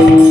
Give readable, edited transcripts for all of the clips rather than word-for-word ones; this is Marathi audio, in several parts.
Oh,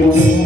Thank you.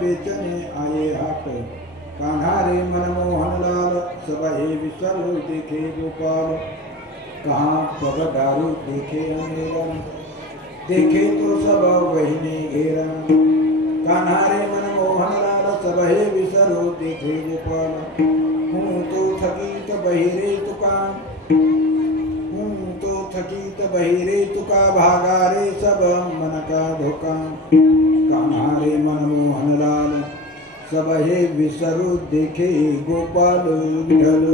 बेचने आए हाट कान्हा रे मनमोहन लाल सब हे विसरो देखे गोपाल कहाँ पग दारू देखे अंधेरा देखे तो सब वही घेरा कान्हा रे मनमोहन लाल सब हे विसरो देखे गोपाल हूँ तो थकीत बहिरे तुकान हूँ तो थकीत बहिरे तुका भागा रे सब मन का धोखा कान्हा रे मनमोहन लाल सब हे विसरो देखे गोपाल विठल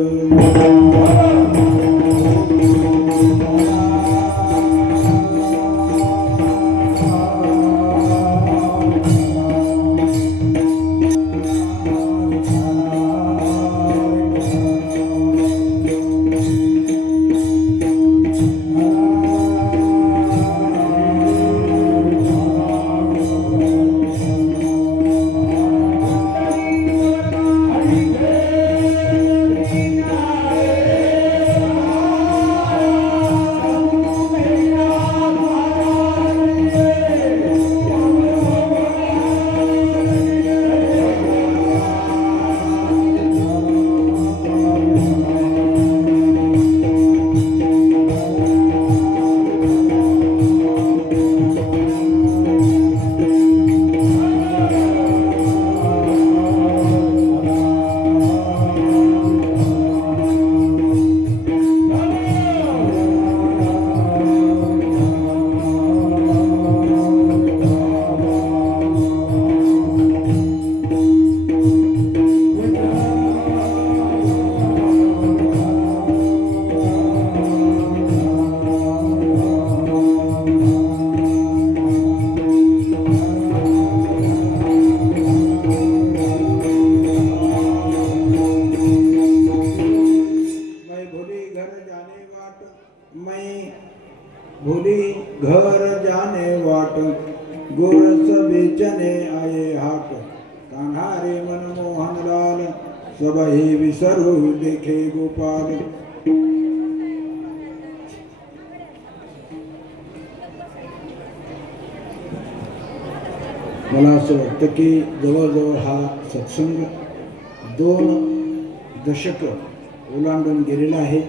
भूली घर जाने वाट गोरस बेचने आए हाट कान्हा रे मनमोहन लाल सब हे विसरो देखे गोपाल मला असं वाटतं की जवळजवळ हा सत्संग 2 दशक ओलांडून गेलेला आहे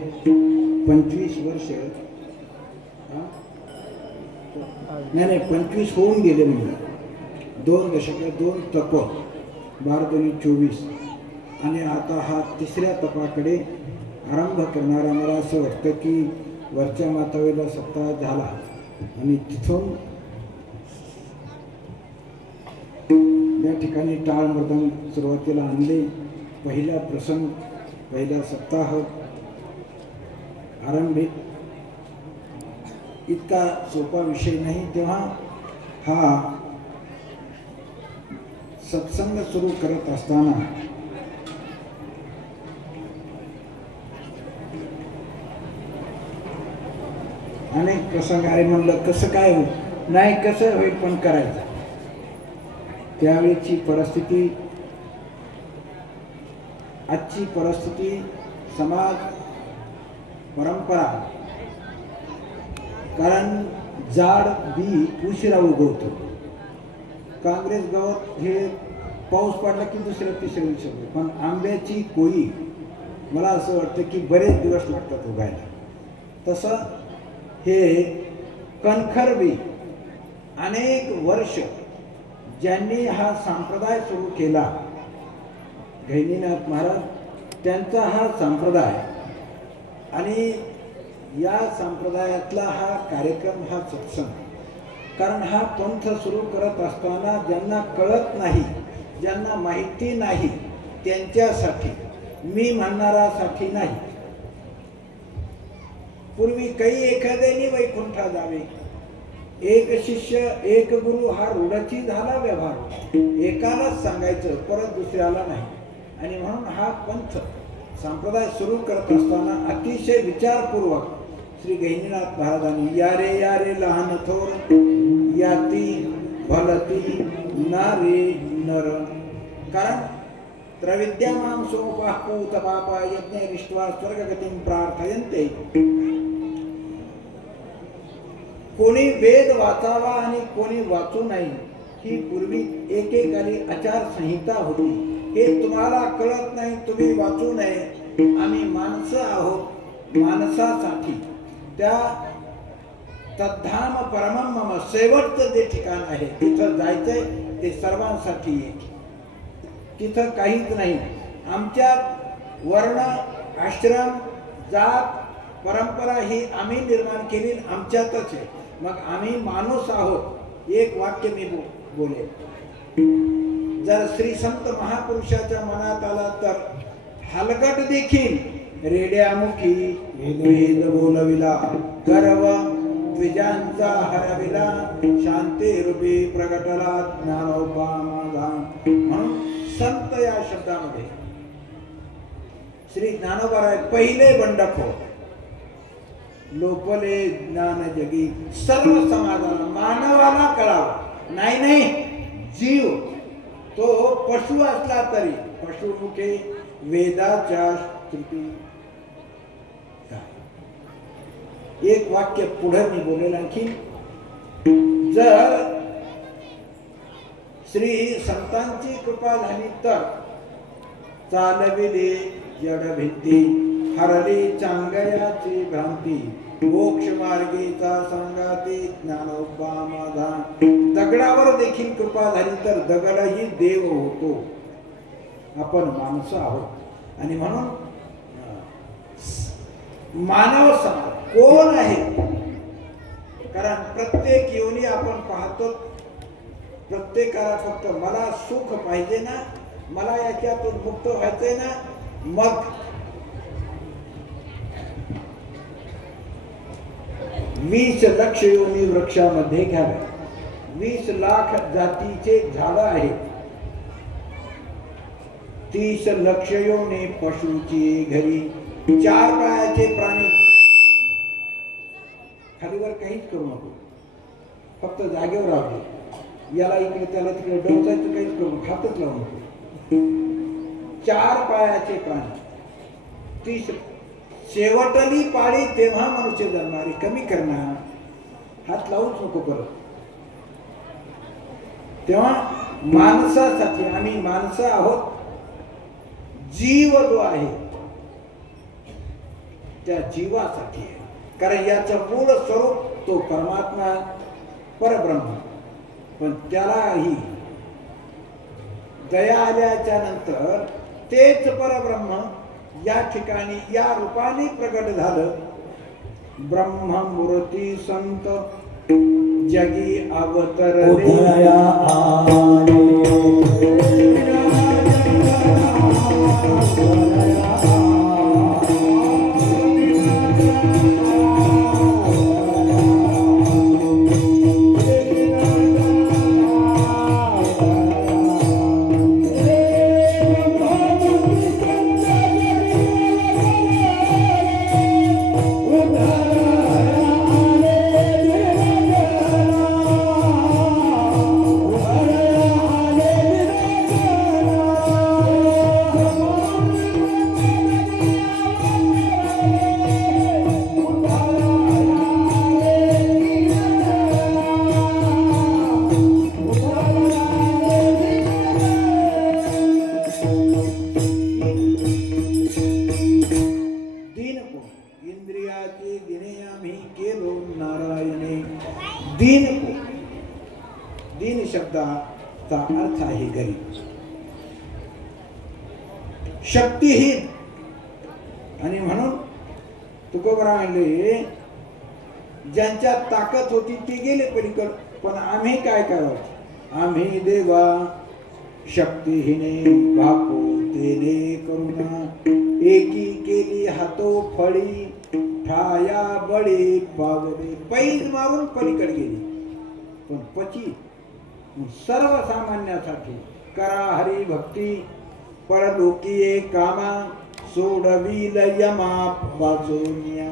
25 वर्ष नाही 25 होऊन गेले म्हणजे 2 दशक 2 तप 12-24 आणि आता हा 3ऱ्या तपाकडे आरंभ करणारा मला असं वाटतं की वरच्या माथावेला सप्ताह झाला आणि तिथून या ठिकाणी टाळ मृदंग सुरुवातीला आणले. पहिला प्रसंग, पहिला सप्ताह आरंभिक इतका सोपा विषय नाही. तेव्हा हा सत्संग सुरू करत असताना अनेक प्रसंग आले. म्हणलं कसं काय होईल, नाही कसं होईल पण करायचं. त्यावेळीची परिस्थिती, आजची परिस्थिती, समाज, परंपरा, कारण जाड बी उशिरा उगवतो. काँग्रेस गवत हे पाऊस पडला की दुसऱ्या तिसऱ्या दिवशी, पण आंब्याची कोळी मला असं वाटतं की बरेच दिवस लागतात उगायला. तसं हे कणखर बी अनेक वर्ष ज्यांनी हा संप्रदाय सुरू केला, गहिनीनाथ महाराज, त्यांचा हा संप्रदाय आणि या संप्रदायातला हा कार्यक्रम, हा सत्संग. कारण हा पंथ सुरू करत असताना ज्यांना कळत नाही, ज्यांना माहिती नाही, त्यांच्यासाठी, मी म्हणणारासाठी नाही. पूर्वी काही एखाद्याने वैकुंठा जावे, एक शिष्य एक गुरु हा रूढाची झाला व्यवहार. एकालाच सांगायचं, परत दुसऱ्याला नाही. आणि म्हणून हा पंथ संप्रदाय सुरू करत असताना अतिशय विचारपूर्वक श्री गहिनीनाथ महाराजांनी या रे लहान थोर याती भलती नारे नर. कारण त्रविद्यामां सोपापूत पापा यज्ञ विश्वा स्वर्गगतीं प्रार्थयन्ते. कोणी वेद वाचावा आणि कोणी वाचू नये ही पूर्वी एकेकाली आचारसंहिता होती. हे तुम्हाला कळत नाही, तुम्ही वाचू नये. आम्ही माणसं आहोत, माणसासाठी. त्या तद्धाम परमं मम, शेवटचं जे ठिकाण आहे तिथं जायचंय, ते सर्वांसाठी आहे. तिथं काहीच नाही. आमच्यात वर्ण, आश्रम, जात, परंपरा ही आम्ही निर्माण केली, आमच्यातच आहे. मग आम्ही माणूस आहोत. एक वाक्य मी बोले, जर श्री संत महापुरुषाच्या मनात आला तर हलगट देखील रेड्यामुखी वेद बोलविला, गर्व द्विजांचा हरविला, शांती रूपी प्रगटला ज्ञानोबा माझा. म्हणून संत या शब्दामध्ये श्री ज्ञानोबा पहिले बंडखोर. लोपले ज्ञान जगी, सर्व समाजाला, मानवाला कळावं. नाही, जीव तो पशु असला तरी पशुमुखे वेदाच्या स्तुती. एक वाक्य पुढे मी बोलेल आणखी. जर श्री संतांची कृपा झाली तर चालविले जड भित्ती, हरली चांगयाची भ्रांती, मोक्ष मार्गीचा संगाती ज्ञानोबा माझा. दगडावर देखील कृपा झाली तर दगडही देव होतो. आपण माणसं आहोत. आणि म्हणून मानव समाज कोण आहे, कारण प्रत्येक योनी आपण पाहतो, प्रत्येकाला फक्त मला सुख पाहिजे ना, मला याच्यातून मुक्त व्हायचंय ना, मग 20 लक्ष योनी वृक्षामध्ये घ्यावे. 20 लाख जातीचे झाड आहेत. 30 लक्ष योनी पशुची घरी. 4 पायाचे प्राणी. खालीवर काहीच करू नको, फक्त जागेवर राहतो. याला इकडे त्याला तिकडे डोचायचं काहीच करू, हातच लावू नको. 4 पायाचे प्राणी. 30 शेवटली पाळी तेव्हा मनुष्य जन्मारी. कमी करणार, हात लावूच नको परत. तेव्हा माणसासाठी, आम्ही माणसं आहोत. जीव जो आहे त्या जीवासाठी आहे. कारण याचं मूळ स्वरूप तो परमात्मा, परब्रह्म. पण त्यालाही दया आल्याच्या नंतर तेच परब्रह्म या ठिकाणी या रूपाने प्रगट झालं. ब्रह्ममूर्ती संत जगी अवतरले उदया आले इंद्रियाचे दिने आम्ही केलो नारायणे. दीन को, दीन शब्दाचा अर्थ आहे गरीब, शक्तिहीन. आणि म्हणून तुकोबरा म्हणले ज्यांच्यात ताकद होती ते गेले पलीकड, पण आम्ही काय करावं? आम्ही देवा शक्तिहीने बापू तेने करुणा, एकी केली हातो फळी ठाया बळी पावले. पैज मारून पलीकडे गेली, पण पची सर्वसामान्यासाठी करा हरी भक्ती परलोकीये कामा सोडविल यमा वाचोनिया.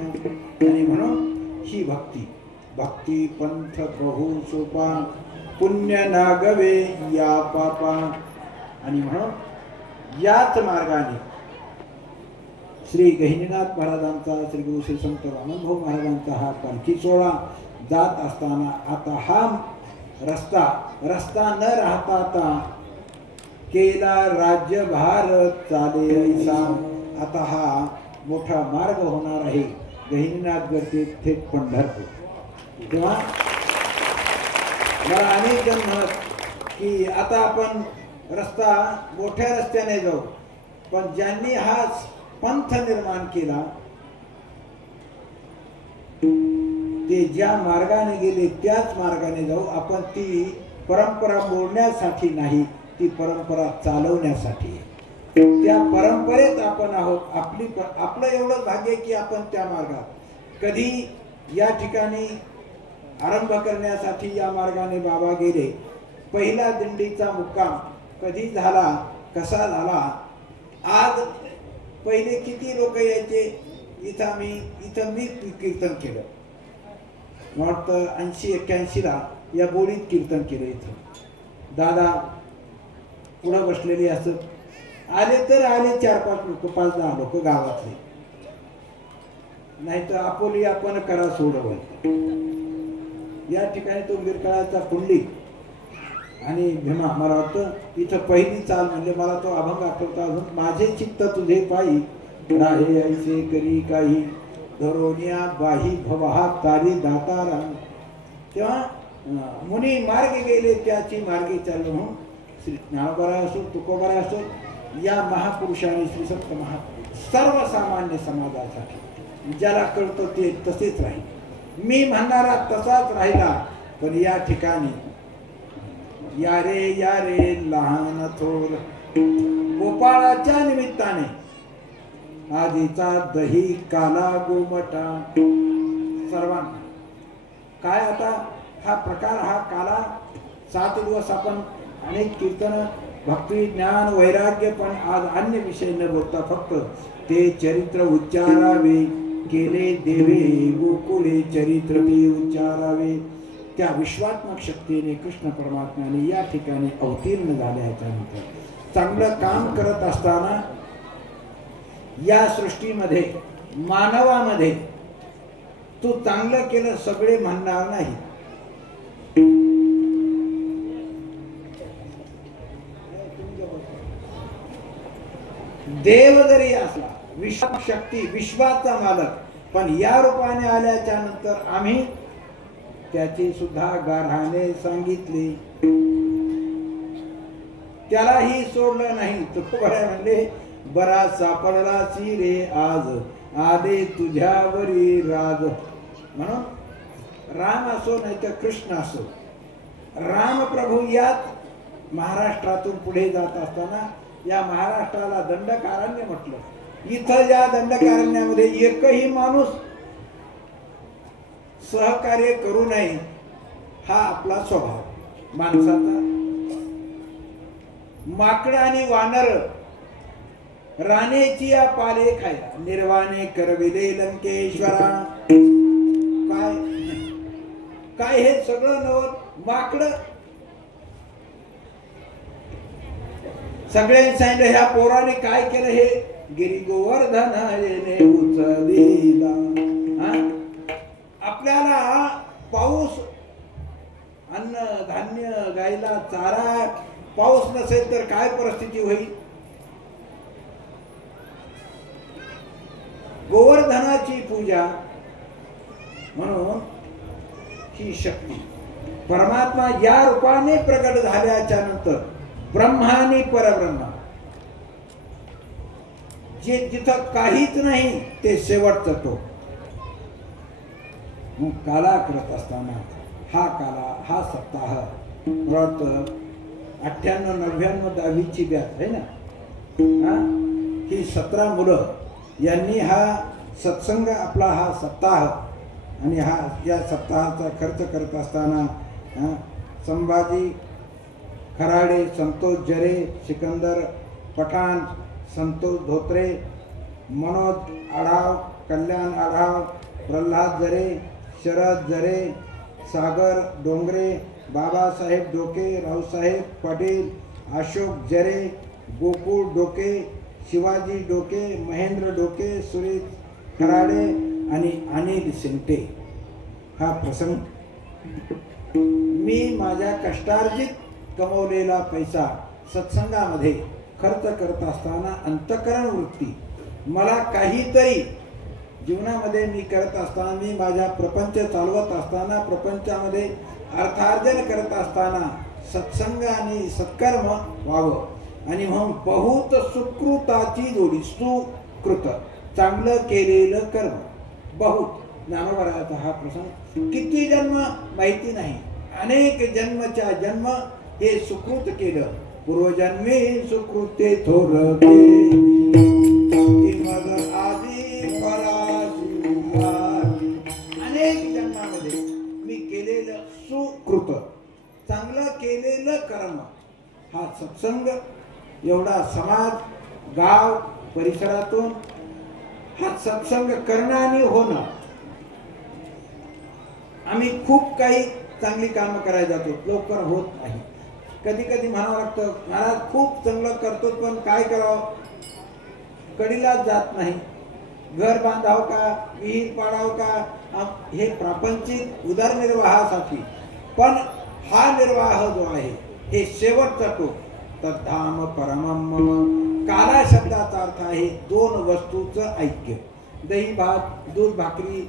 आणि म्हणून ही भक्ती पंथ बहु सोपा पुण्य नागवे या पापा. आणि म्हणून याच मार्गाने श्री गहिनीनाथ महाराजांचा, श्री गुरु श्री संत रामभाऊ महाराजांचा हा पालखी सोहळा जात असताना आता हा रस्ता न राहता आता केला राज्यभार चाले ऐसा. आता हा मोठा मार्ग होणार आहे गहिनीनाथ गर्दी थेट पंढरपूर. तेव्हा मला अनेक जण म्हणत की आता आपण रस्ता मोठ्या रस्त्याने जाऊ, पण ज्यांनी हा पंथ निर्माण केला ते ज्या मार्गाने गेले त्याच मार्गाने जाऊ. आपण ती परंपरा मोडण्यासाठी नाही, ती परंपरा चालवण्यासाठी. त्या परंपरेत आपण आहोत. आपलं एवढं भाग्य की आपण त्या मार्गात कधी या ठिकाणी आरंभ करण्यासाठी या मार्गाने बाबा गेले. पहिला दिंडीचा मुक्काम कधी झाला, कसा झाला, आज पहिले किती लोक यायचे इथं मी कीर्तन केलं, वाटतं 80-81ला या बोलीत कीर्तन केलं. इथं दादा पुढं बसलेली असत, आले तर आले 4-5 लोक, 5-10 लोक गावातले, नाही तर आपोली आपण करा सोडवं. या ठिकाणी तो गिरकाळाचा पुंडलिक आणि भीमा, मला वाटतं इथं पहिली चाल म्हणजे मला तो अभंग आठवता अजून. माझे चित्त तुझे पायी राहे ऐसे करी काही धरोनिया बाही भवहा तारी दातारा. तेव्हा मुनी मार्ग गेले त्याची मार्गे चाललो म्हणून श्री ज्ञानोबा असो, तुकोबा असो, या महापुरुषाने श्री संत सर्वसामान्य समाजासाठी ज्याला कळतं ते तसेच राहील. मी म्हणणारा तसाच राहिला. पण या ठिकाणी या रे लहान थोर गोपाळाच्या निमित्ताने आधीचा दही काला गोमटा सर्वांना काय आता हा प्रकार, हा काला 7 दिवस आपण अनेक कीर्तन भक्ती ज्ञान वैराग्य, पण आज अन्य विषय न बोलता फक्त ते चरित्र उच्चारावे केले देवे गोकुळे चरित्र ते उच्चारावे. त्या विश्वात्मक शक्तीने कृष्ण परमात्म्याने या ठिकाणी अवतीर्ण झाल्याच्यानंतर चांगलं काम करत असताना या सृष्टीमध्ये मानवामध्ये तू चांगलं केलं सगळे म्हणणार नाही. देव जरी असला, विश्वशक्ती विश्वाचा मालक, पण या रूपाने आल्याच्या नंतर आम्ही त्याची सुद्धा गाढाने सांगितले, त्यालाही सोडलं नाही. तुकोबा म्हणले बरा सापडला रे आज आले तुझ्यावरी राज. म्हणून राम असो नाही तर कृष्ण असो, राम प्रभू याच महाराष्ट्रातून पुढे जात असताना या महाराष्ट्राला दंडकारण्य म्हटलं. इथं या दंडकारण्यामध्ये एकही माणूस सहकार्य करू नये हा आपला स्वभाव माणसाचा. माकड आणि वानर राणेची या पाले खाया, निर्वाणे करविले लंकेश्वरा. काय काय हे सगळं नवत माकड सगळ्यांनी सांगितलं. ह्या पोराने काय केलं, हे गिरी गोवर्धनाने उचलिला. आपल्याला पाऊस, अन्न धान्य, गायला चारा, पाऊस नसेल तर काय परिस्थिती होईल. गोवर्धनाची पूजा म्हणून ही शक्ती परमात्मा या रूपाने प्रकट झाल्याच्या नंतर ब्रह्मा आणि परब्रह्म, जे जिथं काहीच नाही ते शेवटचं तो. मग काला करत असताना हा काला, हा सप्ताह व्रत 98, 99, 10वीची बॅच आहे ना, ही 17 मुलं यांनी हा सत्संग आपला हा सप्ताह आणि हा या सप्ताहाचा खर्च करत असताना संभाजी खराडे, संतोष जरे, सिकंदर पठाण, संतोष धोत्रे, मनोज आढाव, कल्याण आढाव, प्रल्हाद जरे, शरद जरे, सागर डोंगरे, बाबासाहेब डोके, रावसाहेब पाटील, अशोक जरे, गोकुळ डोके, शिवाजी डोके, महेंद्र डोके, सुरेश खराडे आणि अनिल शिंगटे. हा प्रसंग मी माझ्या कष्टार्जित कमवलेला पैसा सत्संगामध्ये खर्च करत असताना अंतःकरण वृत्ती, मला काहीतरी जीवनामध्ये मी करत असताना, मी माझा प्रपंच चालवत असताना, प्रपंचामध्ये अर्थार्जन करत असताना सत्संग आणि सत्कर्म व्हावं आणि म्हणून बहुत सुकृताची जोडी. सुकृत चांगलं केलेलं कर्म. बहुत ज्ञानोबराचा हा प्रसंग किती जन्म माहिती नाही, अनेक जन्मच्या जन्म हे सुकृत केलं. पूर्वजन्मी सुकृते थोरते आधी अनेक जन्मामध्ये मी केलेलं सुकृत चांगलं केलेलं कर्म हा सत्संग, एवढा समाज, गाव, परिसरातून हा सत्संग करणं आणि होणं. आम्ही खूप काही चांगली कामं करायला जातो, लवकर होत नाही. कधी कधी म्हणावं लागतं, महाराज खूप चांगलं करतो पण काय करावं, कडीलाच जात नाही. घर बांधावं का, विहीर पाडावं का, हे प्रापंचिक उदरनिर्वाहासाठी. पण हा निर्वाह जो आहे हे शेवटचा तो तद्धाम परमम मम. काला शब्दाचा अर्थ आहे दोन वस्तूचं ऐक्य. दही भात, दूध भाकरी,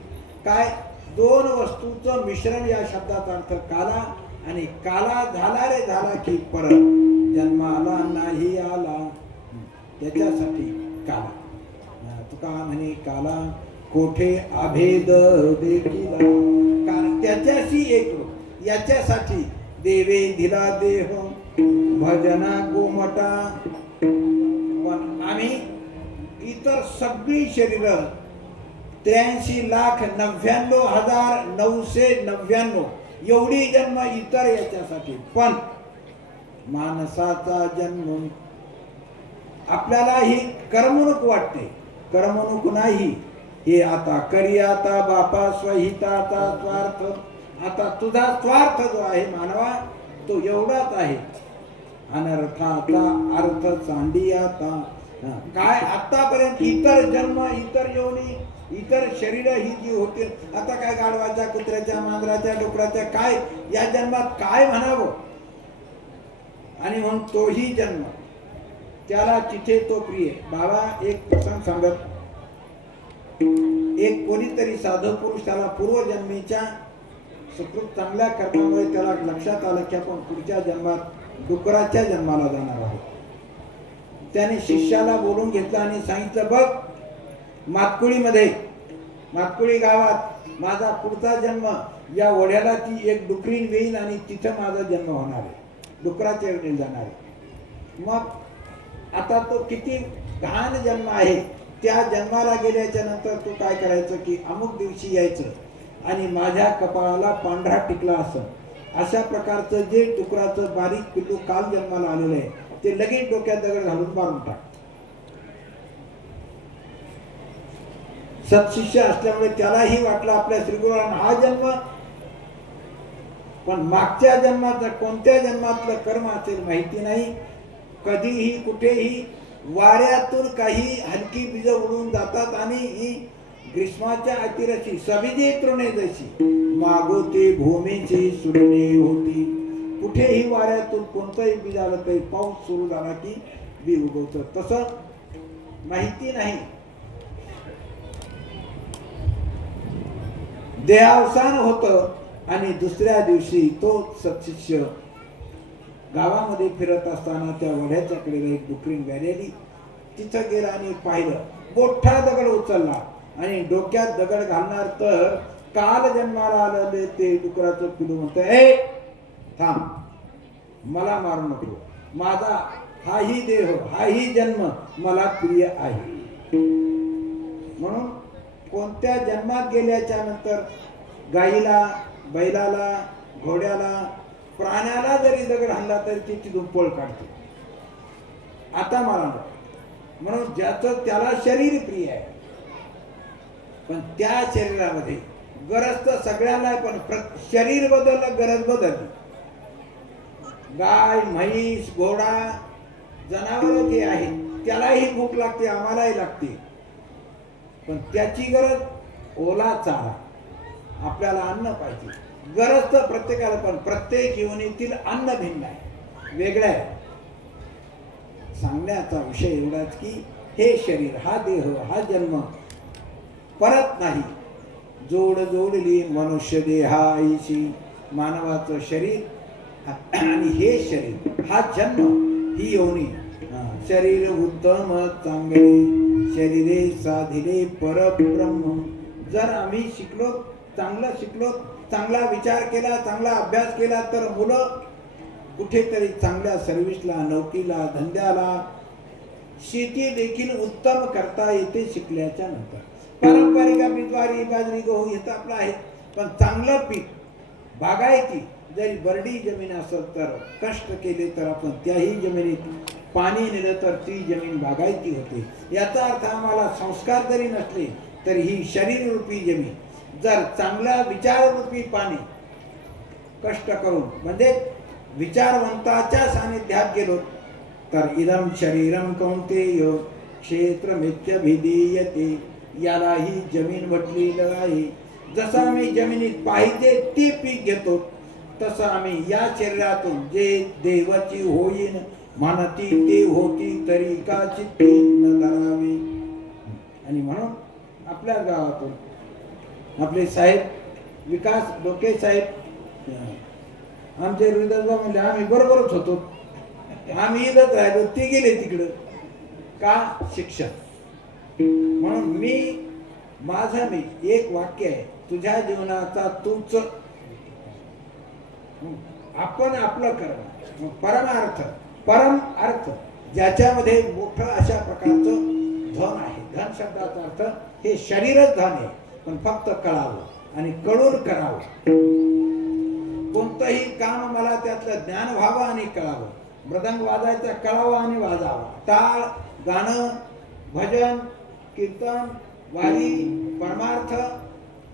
काय दोन वस्तूचं मिश्रण या शब्दाचा अर्थ काला. आणि काला झाला रे झाला की परत जन्माला नाही आला, त्याच्यासाठी काला. तुका म्हणे काला कोठे अभेद देखील, कारण त्याच्याशी एक रूप. याच्यासाठी देवे दिला देह भजना गोमटा. पण आम्ही इतर सगळी शरीर 83,99,999 एवढी जन्म इतर याच्यासाठी. पण माणसाचा जन्म आपल्याला ही करमणूक वाटते, करमणूक नाही. हे आता करी आता बापा स्वहिताचा स्वार्थ. आता तुझा स्वार्थ जो आहे मानवा तो एवढाच आहे, अनर्थाचा अर्थ चांडियाता. काय आतापर्यंत इतर जन्म, इतर योनी, इतर शरीर ही जी होती, आता काय गाढवाच्या, कुत्र्याच्या, मांजराच्या, डुकराच्या, काय या जन्मात काय म्हणावं. आणि म्हणून तोही जन्म त्याला तिथे तो प्रिय. बाबा एक प्रसंग सांगत, एक कोणीतरी साधू पुरुष त्याला पूर्वजन्मीच्या सुकृत चांगल्या कर्मामुळे त्याला लक्षात आलं की आपण पुढच्या जन्मात डुकराच्या जन्माला जाणार आहोत. त्याने शिष्याला बोलून घेतलं आणि सांगितलं, बघ मातकुळीमध्ये, मातकुळी गावात माझा पुढचा जन्म या ओढ्याला ती एक डुकरीण वेईन आणि तिथं माझा जन्म होणार आहे, डुकराच्या वेळी जाणार आहे. मग आता तो किती घाण जन्म आहे, त्या जन्माला गेल्याच्या नंतर तू काय करायचं की अमुक दिवशी यायचं आणि माझ्या कपाळाला पांढरा टिकला असं, अशा प्रकारचं जे डुकराचं बारीक पिल्लू काल जन्माला आलेलं आहे ते लगेच डोक्यात दगड घालून मारून टाक. सत्शिष्य असल्यामुळे त्यालाही वाटलं आपल्या श्रीगुरुरांना हा जन्म, पण मागच्या जन्माचं कोणत्या जन्मातलं कर्म असेल माहिती नाही. कधीही कुठेही वाऱ्यातून काही हलकी बीज उडून जातात आणि ही ग्रीष्माच्या अतिरशी सबिजे तृणे जशी मागोते भूमीची सुरणे होती. कुठेही वाऱ्यातून कोणतंही बीज आलं तरी पाऊस सुरू झाला की बी उगवतं, तसं माहिती नाही. देहावसान होतं आणि दुसऱ्या दिवशी तो सत्शिष्य गावामध्ये फिरत असताना त्या वड्याच्या कडेला एक डुकरीण व्यालेली, तिथं गेला आणि पाहिलं, मोठा दगड उचलला आणि डोक्यात दगड घालणार तर काल जन्माला आलेले ते डुकराचं पिलू म्हणतं, ए थांब, मला मारू नको, माझा हाही देह हाही जन्म मला प्रिय आहे. म्हणून कोणत्या जन्मात गेल्याच्या नंतर गाईला, बैलाला, घोड्याला, प्राण्याला जरी दगड हाणला तरी तिची धुपळ काढते. आता मला नको. म्हणून ज्याचं त्याला शरीर प्रिय आहे, पण त्या शरीरामध्ये गरज तर सगळ्याला आहे, पण शरीर बदललं, गरज बदलली. गाय, म्हैस, घोडा, जनावर जे आहे त्यालाही भूक लागते, आम्हालाही लागते, पण त्याची गरज ओला चारा, आपल्याला अन्न पाहिजे. गरज तर प्रत्येकाला, पण प्रत्येक योनीतील अन्न भिन्न आहे, वेगळं आहे. सांगण्याचा विषय एवढाच की हे शरीर, हा देह, हा जन्म परत नाही. जोड जोडली मनुष्य देहाईशी, मानवाचं शरीर आणि हे शरीर, हा जन्म, ही योनी. शरीर उत्तम चांगले, शरीरे साधिले परब्रह्म. जर आम्ही शिकलो, चांगलं शिकलो, चांगला विचार केला, चांगला अभ्यास केला तर मुलं कुठेतरी चांगल्या सर्व्हिसला, नोकरीला, धंद्याला, शेती देखील उत्तम करता येते शिकल्याच्या नंतर. पारंपरिक आपली ज्वारी, बाजरी, गहू हे तर आपलं आहे, पण चांगलं पीक, बागायती जरी बरडी जमीन असेल तर कष्ट केले तर आपण त्याही जमिनीत पाणी नेलं तर ती जमीन बागायती होते. याचा अर्थ आम्हाला संस्कार जरी नसले तरी ही शरीर रूपी जमीन जर चांगला विचार रूपी पाणी कष्ट करून म्हणजे विचारवंताच्या सानिध्यात गेलो तर इदम शरीरम कौंतेय क्षेत्रमित्यभिधीयते, यालाही जमीन म्हटलेलं आहे. जसं आम्ही जमिनीत पाहिजे ते पीक घेतो तसं आम्ही या शरीरातून जे देवाची होईन म्हणती ते होती तरी का चित्ती न धरावे. आणि म्हणून आपल्या गावातून आपले साहेब विकास डोके साहेब, आमचे हृदयबा म्हणजे आम्ही बरोबरच होतो, आम्ही इथंच राहिलो, ते गेले तिकडं का शिक्षण. म्हणून माझं एक वाक्य आहे, तुझ्या जीवनाचा तूच आपण आपलं करणं. परमार्थ, परम अर्थ ज्याच्यामध्ये मोठं अशा प्रकारचं धन आहे. धन शब्दाचा अर्थ हे शरीरच धन आहे, पण फक्त कळावं आणि कळून करावं. कोणतंही काम मला त्यातलं ज्ञान व्हावं आणि कळावं. मृदंग वाजायचा कळावा आणि वाजावा. टाळ, गाणं, भजन, कीर्तन, वारी, परमार्थ,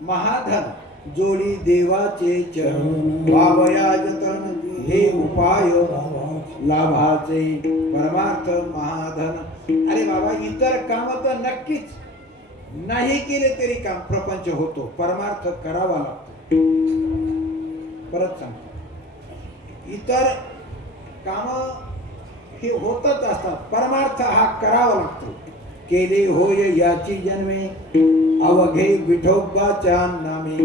महाधन जोडी देवाचे चरण भावया जतन, हे उपाय लाभाचे परमार्थ महाधन. अरे बाबा, इतर काम तर नक्कीच नाही केले तरी काम प्रपंच होतो, परमार्थ करावा लागतो. परत सांगतो, इतर काम हे होतच असतात, परमार्थ हा करावा लागतो. केले होय याची जन्मे अवघे विठोबाच्या नामे,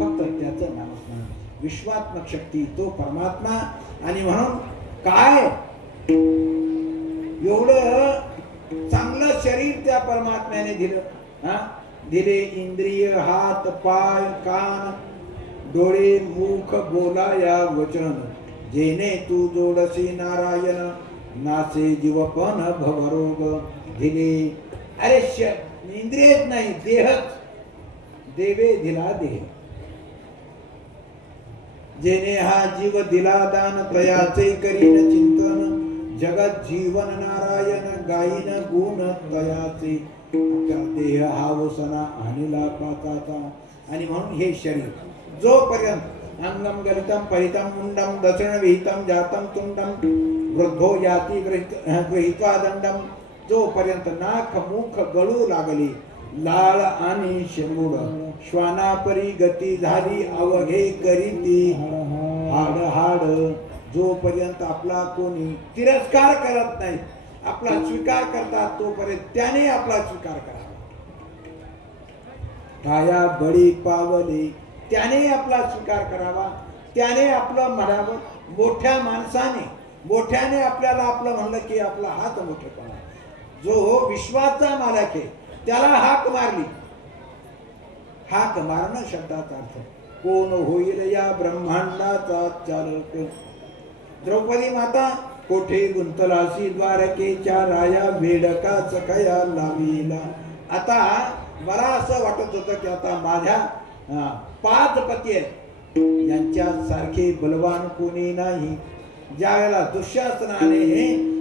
फक्त त्याचं नामस्मरण. विश्वात्मक शक्ती तो परमात्मा. आणि म्हणून काय एवढं चांगलं शरीर त्या परमात्म्याने दिलं. दिले इंद्रिय हात पाय कान डोळे मुख बोलाया वचन जेणे तू जोडसी नारायण नासे जीवपन भवरोग दिले. अरे इंद्रियच नाही देहच देवे दिला देह. जेणे हा जीव दिला दान तयाचे करीन चिंतन जगत जीवन नारायण गायीन गुण तयाचे देह हा वसना आणिला पाताचा. आणि म्हणून हे शरीर जोपर्यंत अंगम गलितम परितम मुंडम दक्षिण विहितम जातम तुंडम वृद्धो याती गृहीत्वा दंडम जोपर्यंत नाक मुख गळू लागली लाळ आणि शेंबूड श्वानापरी गती झाली अवघे करीती हाड हाड. जोपर्यंत आपला कोणी तिरस्कार करत नाही आपला स्वीकार करतात तोपर्यंत त्याने आपला स्वीकार करावा. काया बळी पावली त्याने आपला स्वीकार करावा. त्याने आपलं म्हणावं. मोठ्या माणसाने मोठ्याने आपल्याला आपलं म्हणलं की आपला हात मोठेपणा. जो विश्वाचा मालक आहे त्याला हाक मारली. हाक मारणं शब्दाचा अर्थ कोण होईल या ब्रह्मांडाचा चालक. द्रौपदी माता कोठे गुंतलासी द्वारकेच्या राया बेडका चकया लावीला. आता मला असं वाटत होतं की आता माझ्या 5 पती आहेत यांच्या सारखे बलवान कोणी नाही. ज्यावेळेला दुःशासनाने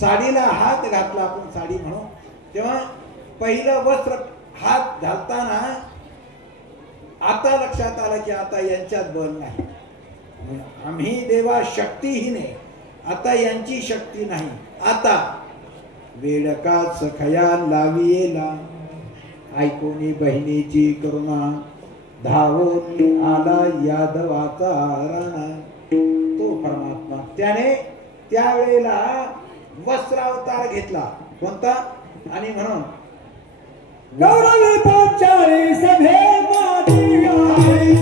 साडीला हात घातला आपण साडी म्हणू तेव्हा पहिलं वस्त्र हात घालताना आता लक्षात आलं की आता यांच्यात बल नाही. आम्ही देवा शक्तीहीन आहे आता यांची शक्ती नाही. आता वेडका सखया लावियेला ऐकोनी बहिणीची करुणा धावून आला यादवाचा राणा. तो परमात्मा त्याने त्यावेळेला वस्त्रावतार घेतला कोणता. आणि म्हणून गौरवी पांचाली सभे माती आई.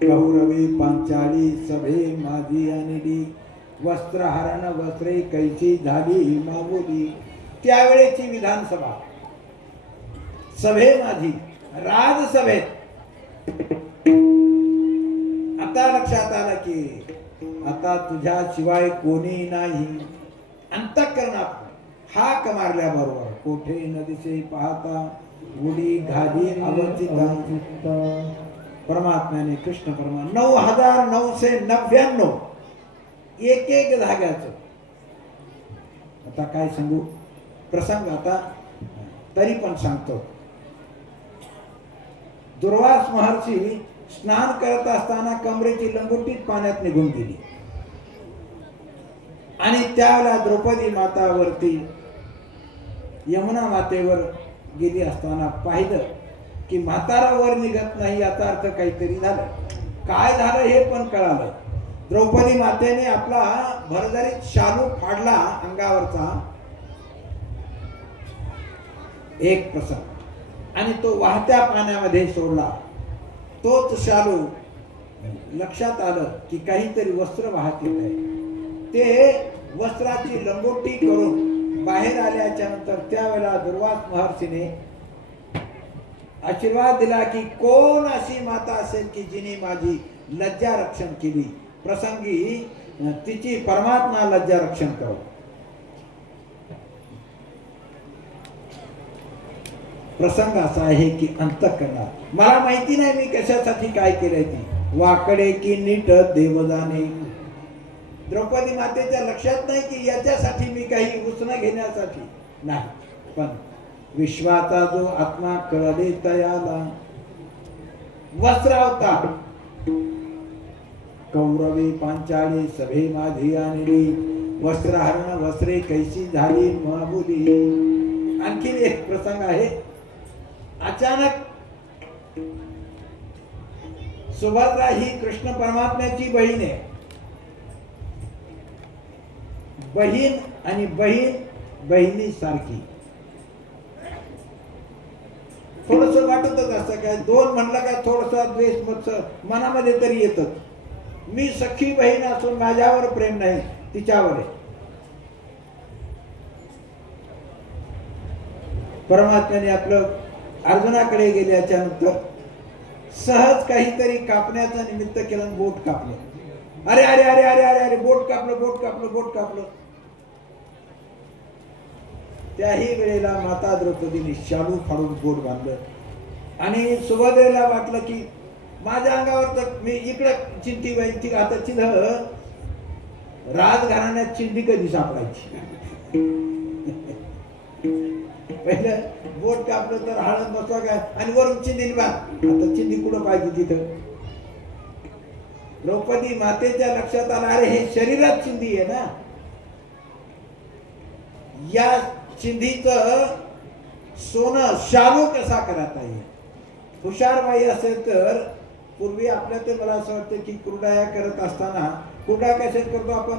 कौरवी पांचाली सभे माझी आणली वस्त्रहरण वस्त्रे कैची झाली माऊली. त्यावेळेची विधानसभा सभे माझी राजसभेत आता लक्षात आलं की आता तुझ्या शिवाय कोणी नाही. अंतःकरणात हाक मारल्याबरोबर कोठे नदीचे पाहता उडी घाली अवचिता. परमात्म्याने कृष्ण परमा 9999 एक धाग्याचं. आता काय सांगू प्रसंग आता तरी पण सांगतो. दुर्वास महर्षी स्नान करत असताना कमरेची लंगोटी पाण्यात निघून गेली आणि त्यावेळेला द्रौपदी मातावरती यमुना मातेवर गेली असताना पाहिलं की म्हातारा वर निघत नाही. याचा अर्थ काहीतरी झालं. काय झालं हे पण कळालं. द्रौपदी मातेने आपला भरजरीत शालू फाडला अंगावरचा एक प्रसंग आणि तो वाहत्या पाण्यामध्ये सोडला. तोच शालू लक्षात आलं की काहीतरी वस्त्र वाहत येत आहे. ते वस्त्राची लंगोटी करून बाहेर आल्याच्या नंतर त्यावेळेला दुर्वास महर्षीने आशीर्वाद दिला की कोण अशी माता असेल की जिने माझी लज्जा रक्षण केली. प्रसंगी तिची परमात्मा लज्जा रक्षण करो. प्रसंग असा आहे की अंतःकरणात मला माहिती नाही मी कशासाठी काय केलंय ती वाकडे की नीट देव जाणे. द्रौपदी मातेच्या लक्षात नाही की याच्यासाठी मी काही उसणं घेण्यासाठी नाही, पण विश्वाचा जो आत्मा कळले तयाला वस्त्रावता कौरवी पांचाळी सभे माझी आणली वस्त्रहरण वस्त्रे कैसी झाली महाबुली. आणखी एक प्रसंग आहे. अचानक सुभद्रा ही कृष्ण परमात्म्याची बहीण आहे. बहीण आणि बहीण बहिणी सारखी. थोडस वाटतच असं काय दोन म्हणलं का थोडस द्वेष मत मनामध्ये तरी येतच. मी सखी बहीण असून माझ्यावर प्रेम नाही तिच्यावर आहे. परमात्म्याने आपलं अर्जुनाकडे गेल्याच्या नंतर सहज काहीतरी कापण्याचं निमित्त केलं. बोट कापलं. अरे अरे अरे अरे अरे अरे बोट कापलं बोट कापलं बोट कापलं. त्याही वेळेला माता द्रौपदीने शालू फाडून बोट बांधलं आणि सुभद्रेला वाटलं की माझ्या अंगावर तर मी इकडं चिंती व्हायची आता चिन्ह राजघराण्यात चिंधी कधी सापडायची. पहिलं बोट कापलं तर हळद बसवा काय आणि वरून चिंधी बांध. आता चिंधी कुठं पाहिजे तिथं. द्रौपदी मातेच्या लक्षात आलं अरे हे शरीरात चिंधी आहे ना. या चिंधीचं सोनं शालू कसा करता येईल. हुशार बाई असेल तर पूर्वी आपल्या ते मला असं वाटतं की कुरडया करत असताना कुरडा कशात करतो आपण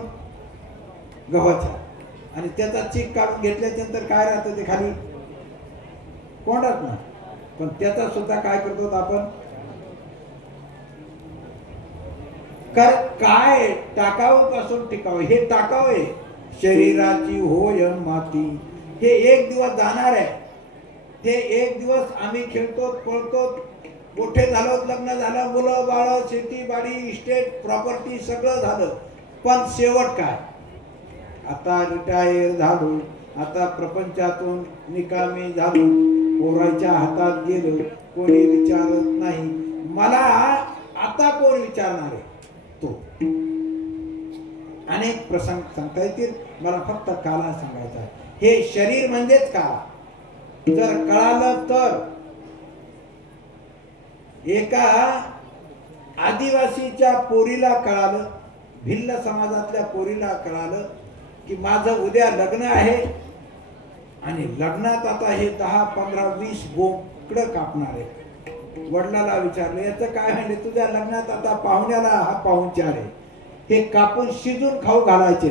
गव्हाच्या आणि त्याचा चीक काढून घेतल्याच्या नंतर काय राहतं ते खाली कोंडात ना. पण त्याचा सुद्धा काय करतो आपण काय टाकाऊ पासून टिकाऊ. हे टाकाऊ आहे शरीराची होय माती. हे एक दिवस जाणार आहे. ते एक दिवस आम्ही खेळतो पळतो मोठे झालो लग्न झालं मुलं बाळ शेती बाडी इस्टेट प्रॉपर्टी सगळं झालं. पण शेवट काय आता रिटायर झालो आता प्रपंचातून निकामी झालो पोराच्या हातात गेलो कोणी विचारत नाही मला. आता कोण विचारणार आहे तो. अनेक प्रसंग सांगता येतील. मला फक्त काला सांगायचा आहे. हे शरीर म्हणजेच काला. जर कळालं तर एका आदिवासीच्या पोरीला कळालं भिल्ल समाजातल्या पोरीला कळालं की माझं उद्या लग्न आहे आणि लग्नात आता हे 10 15 20 बोकडं कापणार आहे. वडिलाला विचारलं याचं काय म्हणजे तुझ्या लग्नात आता पाहुण्याला हा पाहुणचार आहे हे कापून शिजून खाऊ घालायचे.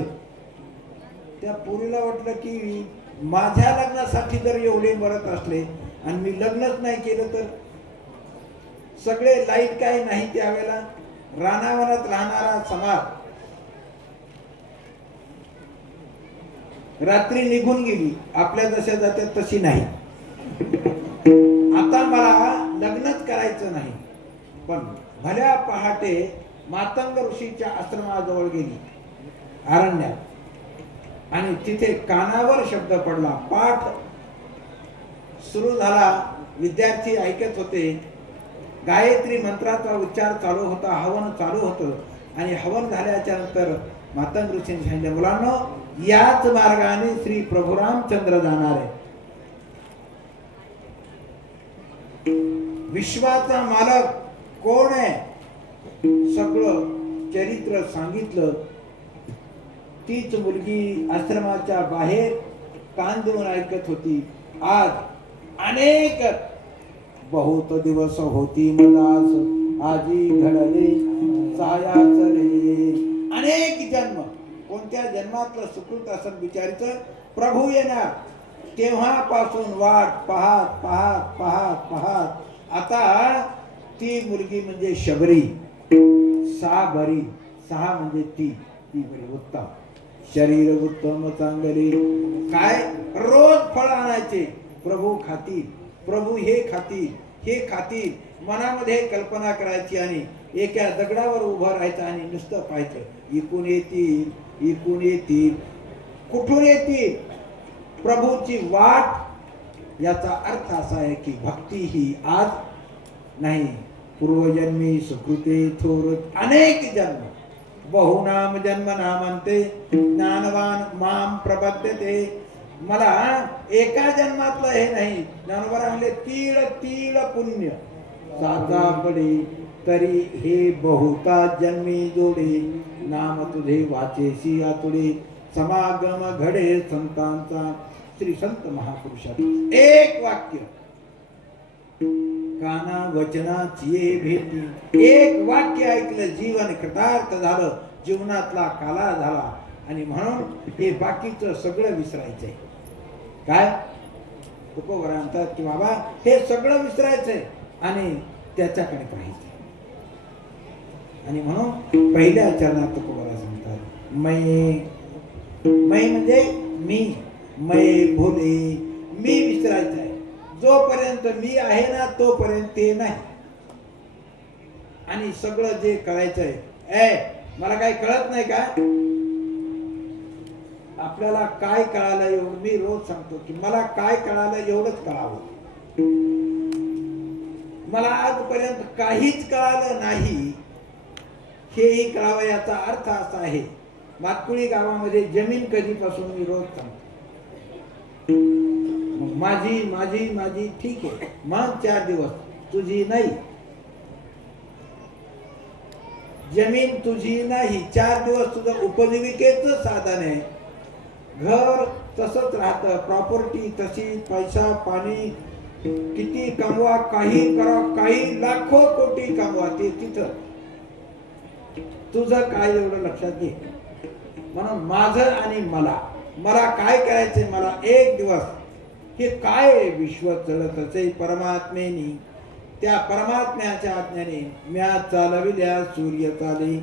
त्या पोरीला वाटलं की माझ्या लग्नासाठी जर एवढे मरत असले आणि मी लग्नच नाही केलं तर सगळे लाईट काय नाही. त्यावेळेला रानावनात राहणारा समाज रात्री निघून गेली आपल्या जशा जात्यात तशी नाही. आता मला लग्नच करायचं नाही. पण भल्या पहाटे मातंग ऋषीच्या आश्रमाजवळ गेली अरण्यात आणि तिथे कानावर शब्द पडला. पाठ सुरू झाला. विद्यार्थी ऐकत होते. गायत्री मंत्राचा उच्चार चालू होता. हवन चालू होतं आणि हवन झाल्याच्या नंतर मातंग ऋषींनी सांगितलं मुलांनो याच मार्गाने श्री प्रभू रामचंद्र जाणार आहे. विश्वाचा मालक कोण आहे सगळं चरित्र सांगितलं. तीच मुलगी आश्रमाच्या बाहेर कान देऊन ऐकत होती. आज अनेक बहुत दिवस होती मलास आजी घडले सायाच रे. अनेक जन्म कोणत्या जन्मातलं सुकृत असं बिचारीचं प्रभू येणार तेव्हापासून वाट पाहत पाहत पाहत पाहत आता ती मुलगी म्हणजे शबरी. 6 बरी 6 म्हणजे ती बरी उत्तम शरीर उत्तम चांगली. काय रोज फळ आणायचे प्रभू खातील प्रभू हे खातील हे खातील, मनामध्ये कल्पना करायची आणि एका दगडावर उभं राहायचं आणि नुसतं पाहायचं, इकून येतील इकून येतील, कुठून येतील, प्रभूची वाट। याचा अर्थ असा आहे की भक्ती ही आज नाही, पूर्वजन्मी सुकृते थोर अनेक जन्म, बहुनाम जन्म नामंते ज्ञानवान माम प्रपद्यते। मला एका जन्मातलं हे नाही, ज्ञानोबा म्हणले तीळ तीळ पुण्य साचा पडे, तरी हे बहुता जन्मी जोडे, नाम तुझे वाचेसी आतुडे, समागम घडे संतांचा। श्री संत महापुरुषात एक वाक्य, काना वचनाची भेटी, एक वाक्य ऐकलं जीवन कृतार्थ झालं, जीवनातला काला झाला। आणि म्हणून हे बाकीचं सगळं विसरायचंय। काय तुकोबरा म्हणतात की बाबा हे सगळं विसरायचंय आणि त्याच्याकडे पाहायचं। आणि म्हणून पहिल्या चरणात तुकोबरा सांगतात, मै म्हणजे मी, मै भोले, मी विसरायचं आहे। जोपर्यंत मी आहे ना तोपर्यंत ते नाही। आणि सगळं जे करायचंय, मला काही कळत नाही का? आपल्याला काय कळालं एवढं मी रोज सांगतो की मला काय कळालं एवढंच कळावं। मला आजपर्यंत काहीच कळालं नाही हेही कळावं। याचा अर्थ असा आहे, मातकुळी गावामध्ये जमीन कधीपासून मी रोज सांगतो, माझी माझी माझी ठीक आहे, मग 4 दिवस तुझी नाही, जमीन तुझी नाही, 4 दिवस तुझं उपजीविकेचं साधन आहे। घर तसंच राहतं, प्रॉपर्टी तशी, पैसा पाणी किती कमवा, काही करा, काही लाखो कोटी कमवा, ते तिथं तुझं काय एवढं लक्षात घे। म्हणून माझं आणि मला काय करायचंय, मला एक दिवस हे काय विश्व चलत असे परमात्मेनी, त्या परमात्म्याच्या आज्ञेने म्या चालविल्या सूर्य चाले।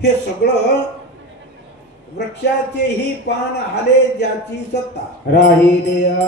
हे सगळं वृक्षाचे ही पान हाले ज्याची सत्ता राहिल्या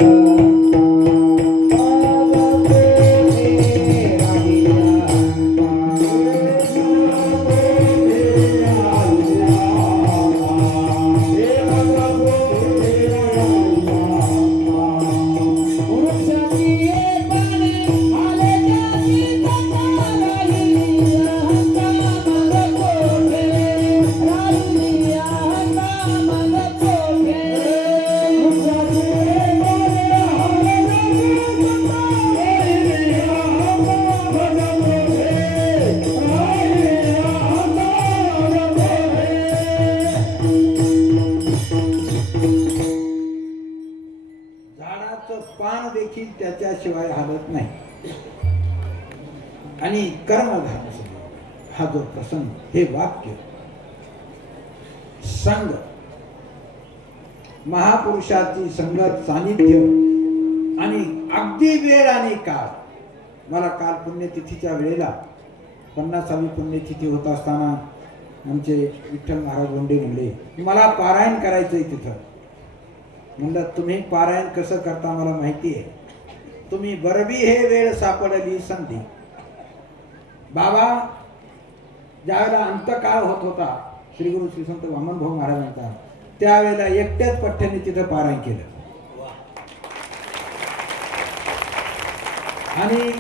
पान देखील त्याच्याशिवाय हालत नाही। आणि कर्मधाम हा जो प्रसंग, हे वाक्य संग, महापुरुषाची संगत, सानिध्य आणि अगदी वेळ आणि काळ। मला काल पुण्यतिथीच्या वेळेला 50वी पुण्यतिथी होत असताना आमचे विठ्ठल महाराज गोंडे म्हणले, मला पारायण करायचंय तिथं। म्हणलं तुम्ही पारायण कसं करता मला माहिती आहे, तुम्ही बरबी हे वेळ सापडली संधी। बाबा ज्यावेळेला अंतकाळ होत होता श्री गुरु श्री संत वामनभाऊ महाराजांचा, त्यावेळेला एकट्याच पठ्ठ्याने तिथं पारायण केलं। आणि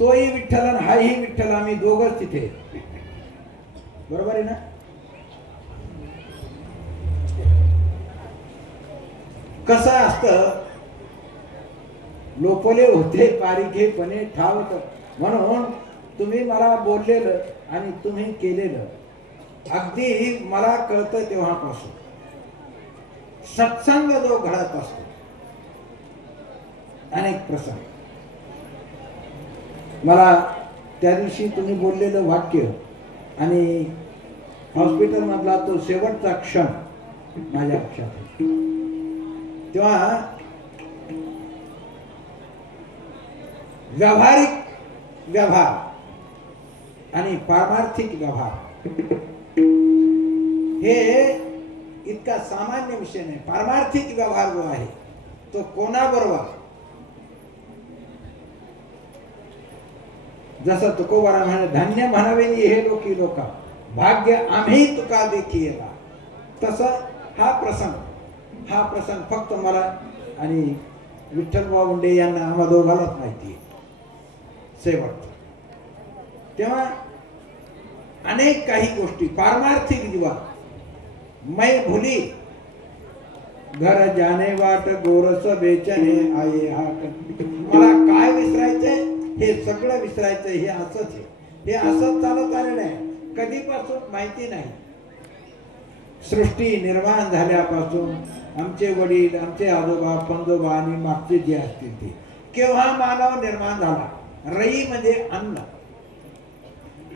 तोही विठ्ठल आणि हाही विठ्ठल, आम्ही दोघंच तिथे, बरोबर आहे ना? कसं असतं, लोपले होते पारिखेपणे ठावत। म्हणून तुम्ही मला बोललेलं आणि तुम्ही केलेलं अगदी मला कळतं तेव्हापासून। सत्संग जो घडत असतो, अनेक प्रसंग, मला त्या दिवशी तुम्ही बोललेलं वाक्य आणि हॉस्पिटल मधला तो शेवटचा क्षण माझ्या लक्षात आहे। तेव्हा व्यावहारिक व्यवहार आणि पारमार्थिक व्यवहार हे इतका सामान्य विषय नाही। पारमार्थिक व्यवहार जो आहे तो कोणाबरोबर, जसं तुकोबारा म्हणे धन्य म्हणावे हे लोकी लोका भाग्य आम्ही तुका देखीला. तसं हा प्रसंग फक्त मला आणि विठ्ठलभाऊ मुंडे यांना आम्हा दोघांनाच माहिती आहे. शेवट तेव्हा अनेक काही गोष्टी पारमार्थिक जीवन मै भुली घर जाणे वाट गोरस बेचणे आये हाट. मला काय विसरायचंय हे सगळं विसरायचं हे असंच आहे. हे असंच चालत आलेलं आहे. कधीपासून माहिती नाही. सृष्टी निर्माण झाल्यापासून आमचे वडील आमचे आजोबा पंजोबा आणि मागचे जे असतील ते केव्हा मानव निर्माण झाला. रई म्हणजे अन्न.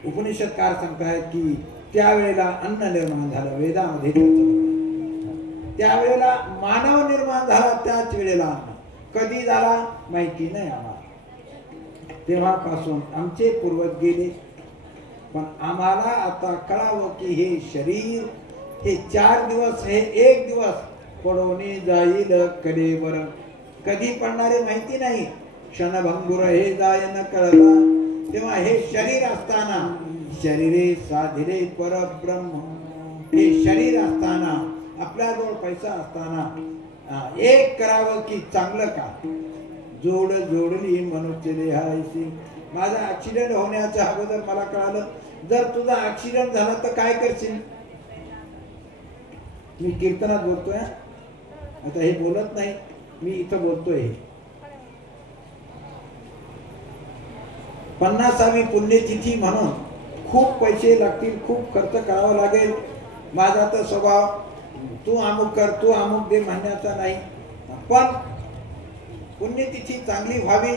उपनिषदकार सांगतायत की त्यावेळेला अन्न निर्माण झालं. वेदामध्ये त्यावेळेला मानव निर्माण झाला. त्याच वेळेला अन्न कधी झाला माहिती नाही आम्हाला. तेव्हापासून आमचे पूर्वज गेले. पण आम्हाला आता कळावं की हे शरीर हे 4 दिवस हे 1 दिवस पडोनी जाईल कडेवर. कधी पडणारे माहिती नाही. क्षणभंगुर हे जाय न कळला. तेव्हा हे शरीर असताना शरीरे साधिरे परब्रह्म. हे शरीर असताना आपल्याजवळ पैसा असताना एक करावं की चांगलं का. जोड जोडली मनुष्य देहाशी. माझा ऍक्सिडेंट होण्याच्या अगोदर मला कळालं जर तुझा ऍक्सिडेंट झाला तर काय करशील. मी कीर्तनात बोलतोय आता हे बोलत नाही मी इथं बोलतोय. 50वी पुण्यतिथी म्हणून खूप पैसे लागतील. खूप खर्च करावा लागेल. माझा तर स्वभाव तू अमुक कर तू अमुक दे म्हणण्याचा नाही. पण पुण्यतिथी चांगली व्हावी.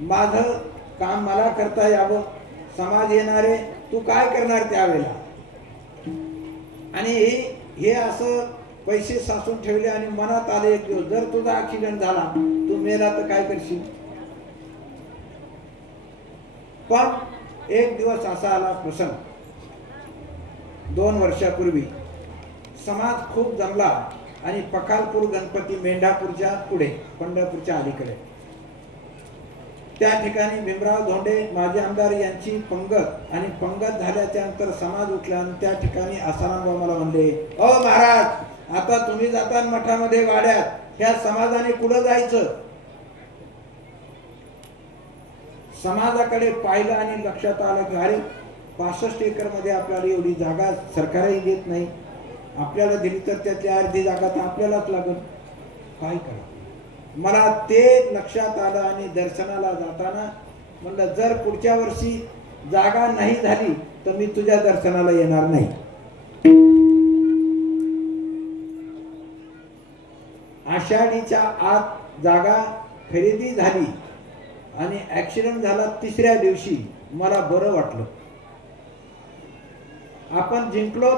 माझं काम मला करता यावं. समाज येणारे तू काय करणार त्यावेळेला. आणि हे असं पैसे साचून ठेवले आणि मनात आले की जर तुझा ऍक्सिडेंट झाला तू मेला तर काय करशील. पण एक दिवस असा आला प्रसंग. 2 वर्षापूर्वी समाज खूप जमला आणि पखालपूर गणपती मेंढापूरच्या पुढे पंढरपूरच्या अलीकडे त्या ठिकाणी भीमराव धोंडे माजी आमदार यांची पंगत आणि पंगत झाल्याच्या नंतर समाज उठला आणि त्या ठिकाणी आसाराम मला म्हणले ओ महाराज आता तुम्ही जाता मठामध्ये वाड्यात ह्या समाजाने कुठं जायचं. समाजाकडे पाहिलं आणि लक्षात आलं की अरे 65 एकर मध्ये आपल्याला एवढी जागा सरकारही देत नाही. आपल्याला दिली तर त्यातली अर्धी जागा तर आपल्यालाच लागेल. काय करा. मला ते लक्षात आलं आणि दर्शनाला जाताना म्हणलं जर पुढच्या वर्षी जागा नाही झाली तर मी तुझ्या दर्शनाला येणार नाही. आषाढीच्या आत जागा खरेदी झाली आणि ऍक्सिडेंट झाला 3ऱ्या दिवशी मला बरं वाटलं. आपण जिंकलो.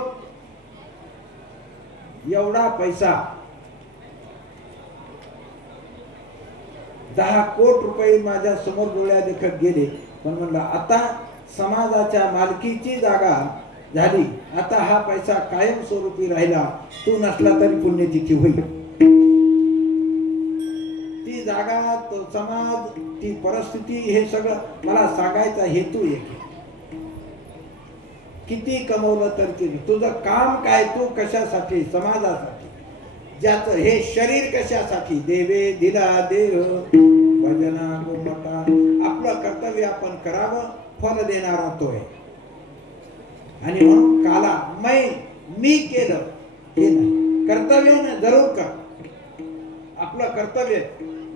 एवढा पैसा 10 कोटी रुपये माझ्या समोर डोळ्या देखत गेले. पण म्हणलं आता समाजाच्या मालकीची जागा झाली. आता हा पैसा कायमस्वरूपी राहिला. तू नसला तरी पुण्यतिथी होईल. ती जागा तो समाज ती परिस्थिती हे सगळं मला सांगायचा हेतू एक. किती कमवलं तर किती तुझं काम काय तू कशासाठी समाजासाठी. ज्याचं हे शरीर कशासाठी देवे दिला देव भजना गोमटा. आपलं कर्तव्य आपण करावं फल देणारा तो आहे. आणि म्हणून काला मी केलं हे नाही. कर्तव्याने जरूर कर. आपलं कर्तव्य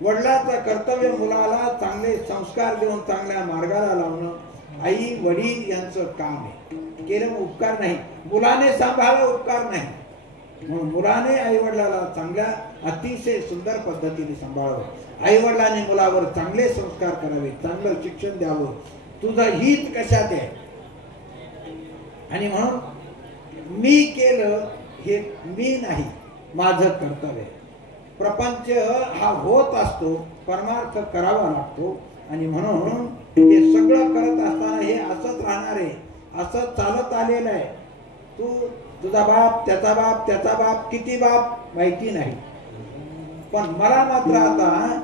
वडिलाचं कर्तव्य मुलाला चांगले संस्कार देऊन चांगल्या मार्गाला लावणं आई वडील यांचं काम आहे. केलं उपकार नाही. मुलाने सांभाळलं उपकार नाही. म्हणून मुलाने आई वडिलाला चांगल्या अतिशय सुंदर पद्धतीने सांभाळावं. आई वडिलांनी मुलावर चांगले संस्कार करावे. चांगलं शिक्षण द्यावं. तुझं हित कशात आहे. आणि म्हणून मी केलं हे मी नाही माझं कर्तव्य. प्रपंच हा होत असतो. परमार्थ करावा लागतो. आणि म्हणून हे सगळं करत असताना हे असंच राहणार आहे. असं चालत आलेलं आहे. तुझा बाप त्याचा बाप किती बाप माहिती नाही. पण मला मात्र आता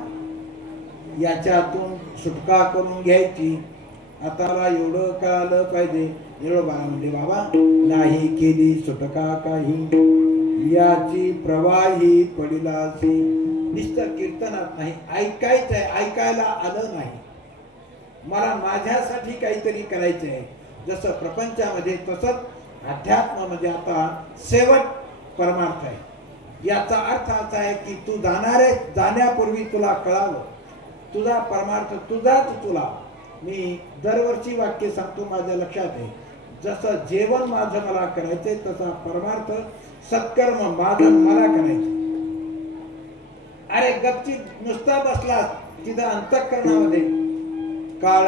याच्यातून सुटका करून घ्यायची. आताला एवढं कळालं पाहिजे. निरोबा म्हणजे बाबा नाही केली सुटका काही याची प्रवाही पडिलासी. नुसतं कीर्तनात नाही, ऐकायचंय, ऐकायला आलं नाही. मला माझ्यासाठी काहीतरी करायचं आहे. जसं प्रपंचामध्ये तसंच अध्यात्म म्हणजे आता शेवट परमार्थ आहे. याचा अर्थ असा आहे की तू जाण्यापूर्वी तुला कळावं तुझा परमार्थ तुझाच तुला. मी दरवर्षी वाक्य सांगतो, माझ्या लक्षात आहे. जसं जेवण माझं मला करायचंय तसा परमार्थ सत्कर्म माझं मला करायचं. अरे गपचीत नुसता बसला तिथं अंतःकरणामध्ये काळ